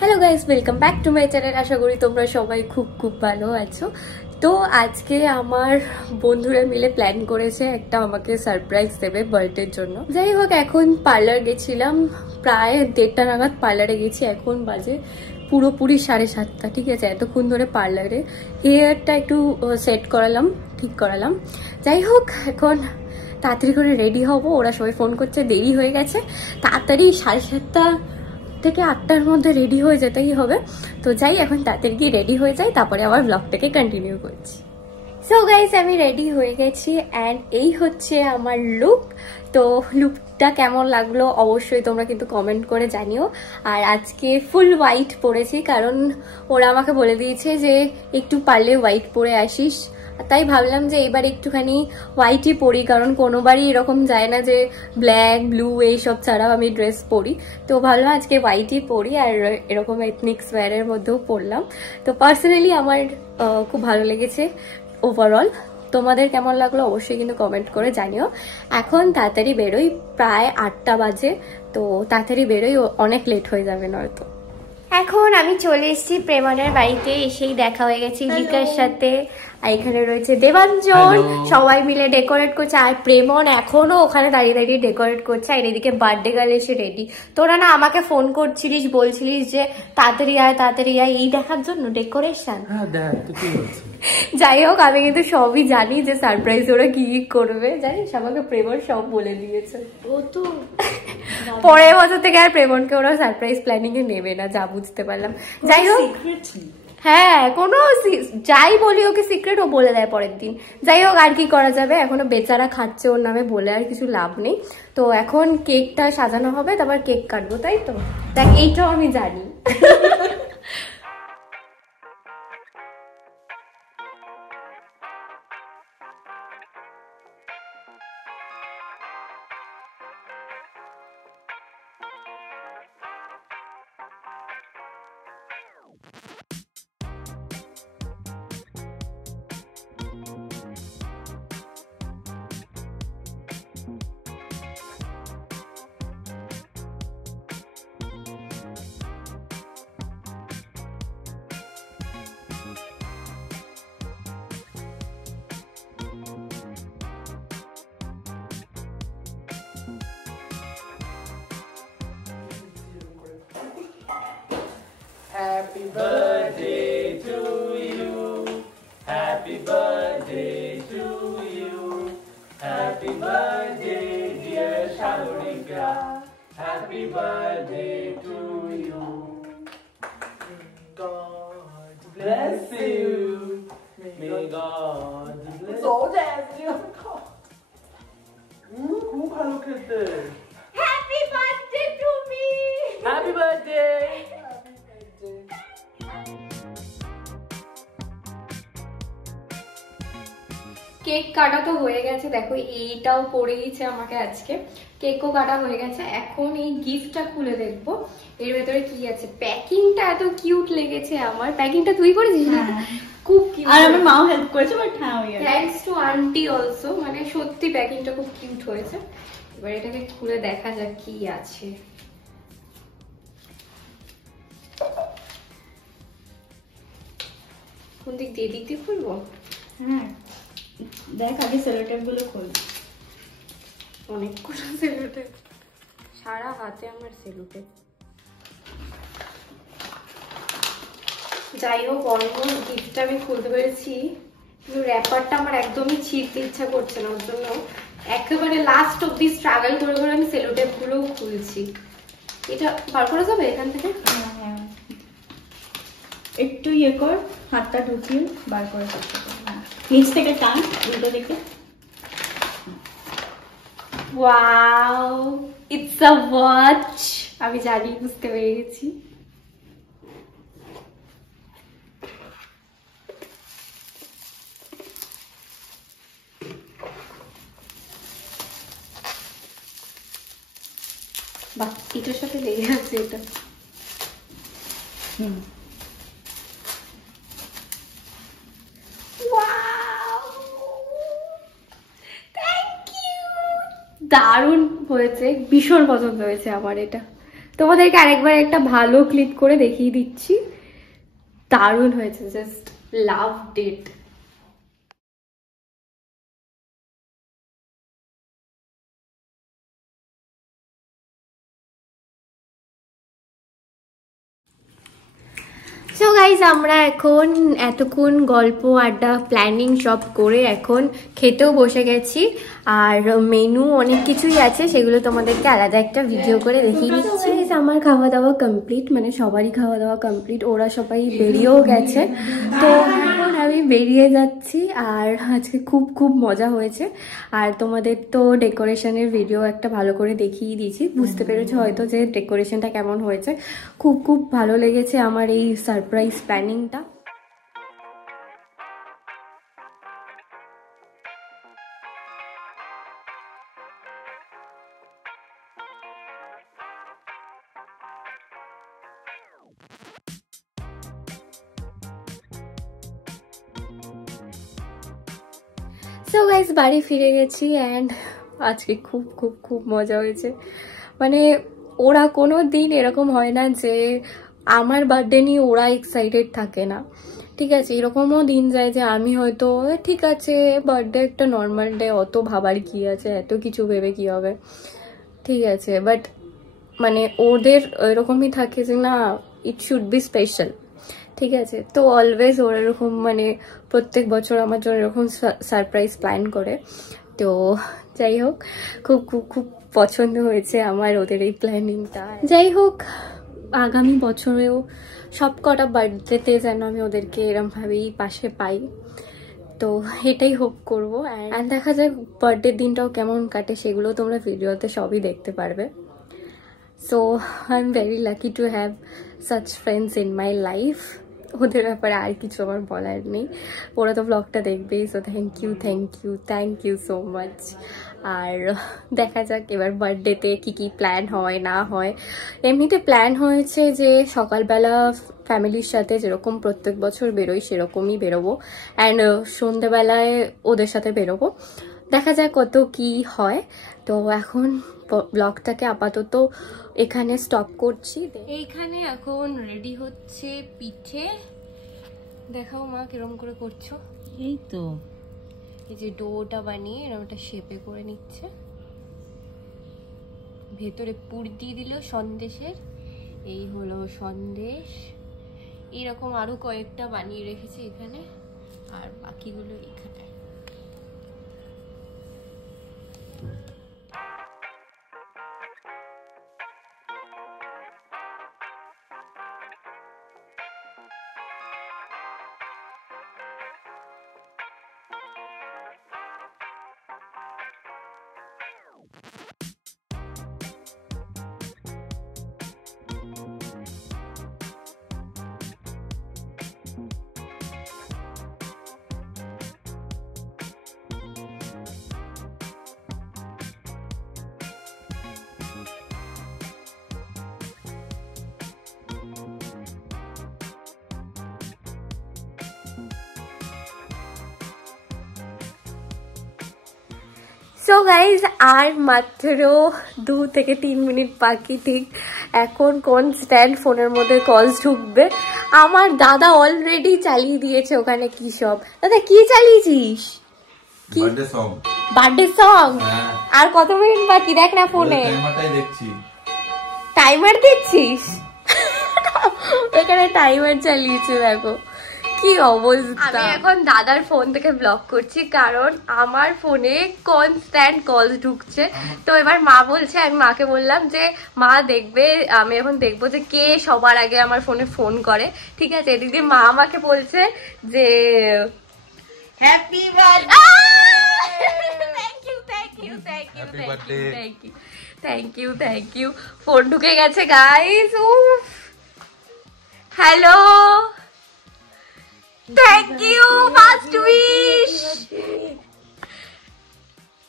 Hello guys, welcome back to my channel. আশা করি তোমরা সবাই খুব খুব ভালো আছো। তো আজকে আমার বন্ধুরা মিলে প্ল্যান করেছে একটা আমাকে সারপ্রাইজ দেবে বার্থডের জন্য। যাই হোক, এখন পার্লার গেছিলাম, প্রায় 1:30 নাগাদ পার্লারে গেছি। এখন বাজে পুরোপুরি 7:30। ঠিক আছে, এতক্ষণ ধরে পার্লারে হেয়ারটা একটু সেট করালাম, ঠিক করালাম। যাই হোক, এখন তাড়াতাড়ি করে রেডি হব। ওরা সবাই ফোন করছে, দেরি হয়ে গেছে, তাড়াতাড়ি 7:30 থেকে 8টার মধ্যে রেডি হয়ে যেতেই হবে। তো যাই, এখন তাড়াতাড়ি গিয়ে রেডি হয়ে যাই, তারপরে আবার ব্লগটাকে কন্টিনিউ করছি। সো গাইস, আমি রেডি হয়ে গেছি অ্যান্ড এই হচ্ছে আমার লুক। তো লুকটা কেমন লাগলো অবশ্যই তোমরা কিন্তু কমেন্ট করে জানিও। আর আজকে ফুল হোয়াইট পরেছি, কারণ ওরা আমাকে বলে দিয়েছে যে একটু পারলে হোয়াইট পরে আসিস। তাই ভাবলাম যে এবার একটুখানি হোয়াইটই পরি, কারণ কোনোবারই এরকম যায় না যে ব্ল্যাক ব্লু এইসব ছাড়াও আমি ড্রেস পরি। তো ভাবলাম আজকে হোয়াইটই পরি, আর এরকম এথনিক ওয়্যারের মধ্যেও পরলাম। তো পার্সোনালি আমার খুব ভালো লেগেছে ওভারঅল। তোমাদের কেমন লাগলো অবশ্যই কিন্তু কমেন্ট করে জানিও। এখন তাড়াতাড়ি বেরোই, প্রায় 8টা বাজে। তো তাড়াতাড়ি বেরোই, অনেক লেট হয়ে যাবে নয়তো। এখন আমি চলে এসেছি প্রেমনের বাড়িতে। এসেই দেখা হয়ে গেছে লিকার সাথে। আর এখানে রয়েছে দেবাঞ্জন, সবাই মিলে ডেকোরেট করছে। আর প্রেমন এখনো ওখানে দাঁড়িয়ে দাঁড়িয়ে ডেকোরেট করছে। আর এদিকে বার্থডে গার্ল এসে রেডি। তোরা না আমাকে ফোন করছিলিস, বলছিলিস যে তাড়াতাড়ি আয় তাড়াতাড়ি আয়, এই দেখার জন্য ডেকোরেশন। যাই হোক, আমি কিন্তু সবই জানি যে সারপ্রাইজ ওরা কি করবে। জানিস, আমাকে প্রেমন সব বলে দিয়েছে। ও তো পরের বছর থেকে আর প্রেমনকে ওরা সারপ্রাইজ প্ল্যানিং এ নেবে না, যা বুঝতে পারলাম। যাই হোক, হ্যাঁ, কোনো যাই বলি ওকে সিক্রেট, ও বলে দেয় পরের দিন। যাই হোক, আর কি করা যাবে, এখনো বেচারা খাচ্ছে, ওর নামে বলে আর কিছু লাভ নেই। তো এখন কেকটা সাজানো হবে, তারপর কেক কাটবো, তাই তো। দেখ, এইটাও আমি জানি। Happy birthday to you. Happy birthday to you. Happy birthday, dear Shalorika. Happy birthday to you. God bless you. May God bless you. খুব ভালো খেতে। Happy birthday to me. Happy birthday. Cake কাটা তো হয়ে গেছে, দেখো এইটাও পড়ে গেছে আমাকে আজকে। কেকও কাটা হয়ে গেছে। এখন এই গিফটটা খুলে দেখবো এর ভেতরে কি আছে। প্যাকিংটা এত কিউট লেগেছে আমার। প্যাকিংটা তুই করেছিস না? খুব কিউট। আর আমার মাও হেল্প করেছে, বাট হ্যাঁ, থ্যাঙ্কস টু আন্টি অলসো। মানে সত্যি প্যাকিংটা খুব কিউট হয়েছে। এবার এটাকে খুলে দেখা যাক কি আছে। কোন দিক দিয়ে, দিক দিয়ে খুলবো? হ্যাঁ, দেখ আগে সেলোটেপ গুলো খোল। অনেকগুলো সেলোটেপ, সারা হাতে আমার সেলোটেপ। যাই হোক, অন্য গিফটটা আমি খুলতে পেরেছি, কিন্তু র্যাপারটা আমার একদমই ছিঁড়তে ইচ্ছা করছে না। ওর জন্য একেবারে লাস্ট অব্দি স্ট্রাগল করে করে আমি সেলোটেপ গুলোও খুলছি। এটা বার করা যাবে এখান থেকে? হ্যাঁ, একটু ইয়ে কর, হাতটা ঢুকিয়ে বার করে চেষ্টা কর। নিচ থেকে টান, উল্টো দিকে। Wow, it's a watch. আমি জানি, বুঝতে পেরে গেছি। বাহ, এটার সাথে লেগে আছে এটা। Wow! দারুণ হয়েছে, ভীষণ পছন্দ হয়েছে আমার এটা। তোমাদেরকে আরেকবার একটা ভালো ক্লিপ করে দেখিয়ে দিচ্ছি, দারুণ হয়েছে, just loved it. So guys আমরা এখন এতক্ষণ গল্প আড্ডা প্ল্যানিং সব করে এখন খেতেও বসে গেছি, আর মেনু অনেক কিছুই আছে, সেগুলো তোমাদেরকে আলাদা একটা ভিডিও করে দেখিয়ে দিচ্ছি। আমার খাওয়া দাওয়া কমপ্লিট, মানে সবারই খাওয়া দাওয়া কমপ্লিট, ওরা সবাই বেরিয়েও গেছে। তো এখন আমি বেরিয়ে যাচ্ছি, আর আজকে খুব খুব মজা হয়েছে। আর তোমাদের তো ডেকোরেশনের ভিডিও একটা ভালো করে দেখিয়ে দিয়েছি, বুঝতে পেরেছো হয়তো যে ডেকোরেশনটা কেমন হয়েছে। খুব খুব ভালো লেগেছে আমার এই সারপ্রাইজ প্ল্যানিংটা। সো গাইস বাড়ি ফিরে গেছি, অ্যান্ড আজকে খুব খুব খুব মজা হয়েছে। মানে ওরা কোনো দিন এরকম হয় না যে আমার বার্থডে নিয়ে ওরা এক্সাইটেড থাকে না, ঠিক আছে। এরকমও দিন যায় যে আমি হয়তো ঠিক আছে বার্থডে একটা নর্মাল ডে, অত ভাবার কি আছে, এত কিছু ভেবে কি হবে, ঠিক আছে। বাট মানে ওদের এরকমই থাকে যে না, ইট শুড বি স্পেশাল, ঠিক আছে। তো অলওয়েজ ওরা এরকম মানে প্রত্যেক বছর আমার জন্য এরকম সারপ্রাইজ প্ল্যান করে। তো যাই হোক, খুব খুব খুব পছন্দ হয়েছে আমার ওদের এই প্ল্যানিংটা। যাই হোক, আগামী বছরেও সব কটা বার্থডেতে যেন আমি ওদেরকে এরমভাবেই পাশে পাই, তো এটাই হোপ করবো। অ্যান্ড দেখা যায় বার্থডের দিনটাও কেমন কাটে, সেগুলো তোমরা ভিডিওতে সবই দেখতে পারবে। So I am very lucky to have such friends in my life. ওদের ব্যাপারে আর কিছু আমার বলার নেই, ওরা তো ব্লগটা দেখবেই। So thank you thank you thank you so much. আর দেখা যাক এবার বার্থডেতে কি কি প্ল্যান হয় না হয়। এমনিতে প্ল্যান হয়েছে যে সকালবেলা ফ্যামিলির সাথে যেরকম প্রত্যেক বছর বেরোই সেরকমই বেরোবো, অ্যান্ড সন্ধ্যেবেলায় ওদের সাথে বেরোবো। দেখা যাক কত কি হয়। তো এখন ব্লগটাকে আপাতত এখানে স্টপ করছি। এইখানে এখন রেডি হচ্ছে পিঠে। দেখাও মা কিরম করে করছো। এই তো এই যে ডোটা বানিয়ে এরকম একটা শেপে করে নিচ্ছে, ভেতরে পুর দিয়ে দিল সন্দেশের। এই হলো সন্দেশ, এরকম আরো কয়েকটা বানিয়ে রেখেছি এখানে, আর বাকিগুলো এখানে। সো গাইজ আর মাত্র 2 থেকে 3 মিনিট বাকি, ঠিক এখন কোন স্ট্যান্ড ফোনের মধ্যে কলস ঢুকবে। আমার দাদা অলরেডি চালিয়ে দিয়েছে ওখানে কি সব। দাদা কি চালিয়েছিস? কি বার্থডে সং? আর কত মিনিট বাকি দেখ না ফোনে, টাইমার দেখছিস? এখানে টাইমার চালিয়েছে, দেখো কি অবস্থা। আমি এখন দাদার ফোন থেকে ব্লগ করছি কারণ আমার ফোনে কনস্ট্যান্ট কল ঢুকছে। তো এবার মা বলছে, আমি মাকে বললাম যে মা দেখবে, আমি এখন দেখবো যে কে সবার আগে আমার ফোনে ফোন করে, ঠিক আছে। এদিক দিয়ে মা আমাকে বলছে যে happy birthday, thank you thank you thank you thank you thank you thank you. Phone ঢুকে গেছে গাইস। উফ, hello, thank you first wish.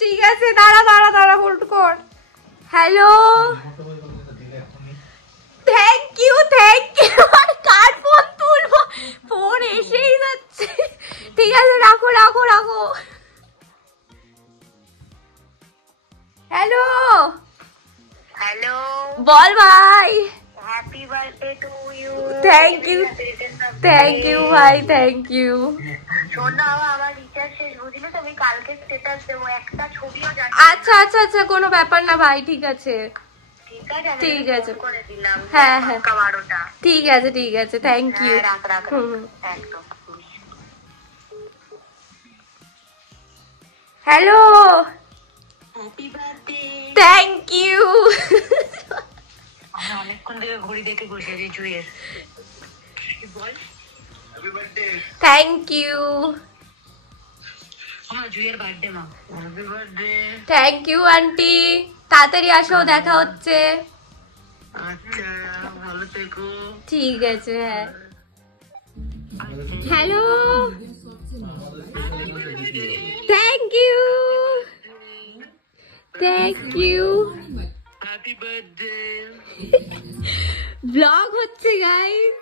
ঠিক আছে, দাঁড়া দাঁড়া দাঁড়া, হোল্ড কর। Hello, thank you thank you. আর কার ফোন তুলবো, ফোন এসেই যাচ্ছে। ঠিক আছে, রাখো রাখো রাখো। হ্যালো হ্যালো বল ভাই। Happy birthday to you. Thank you ভাই, থ্যাংক ইউ। শোন না বাবা, আমার রিচার্জ শেষ, বুঝলি তো, আমি কালকে স্ট্যাটাস দেবো, একটা ছবিও জানি। আচ্ছা আচ্ছা আচ্ছা, কোনো ব্যাপার না ভাই, ঠিক আছে ঠিক আছে, আমি ঠিক আছে। ফোন করে দিলাম। হ্যাঁ, হ্যাঁ। 12টা। ঠিক আছে ঠিক আছে, থ্যাংক ইউ। হ্যাঁ, রাখ রাখ রাখ। হুম। একদম। Hello happy birthday. Thank you. আমরা অনেকক্ষণ থেকে ঘড়ি দেখে বসে আছি জুয়ের। বল হ্যাপি বার্থডে। Thank you. আমার জুয়ের বার্থডে মা। Happy birthday. Thank you aunty, তাড়াতাড়ি আসো, দেখা হচ্ছে। আচ্ছা, ভালো থেকো। ঠিক আছে, হ্যাঁ। Hello thank you, thank you. Happy birthday. Blog হচ্ছে গাইস।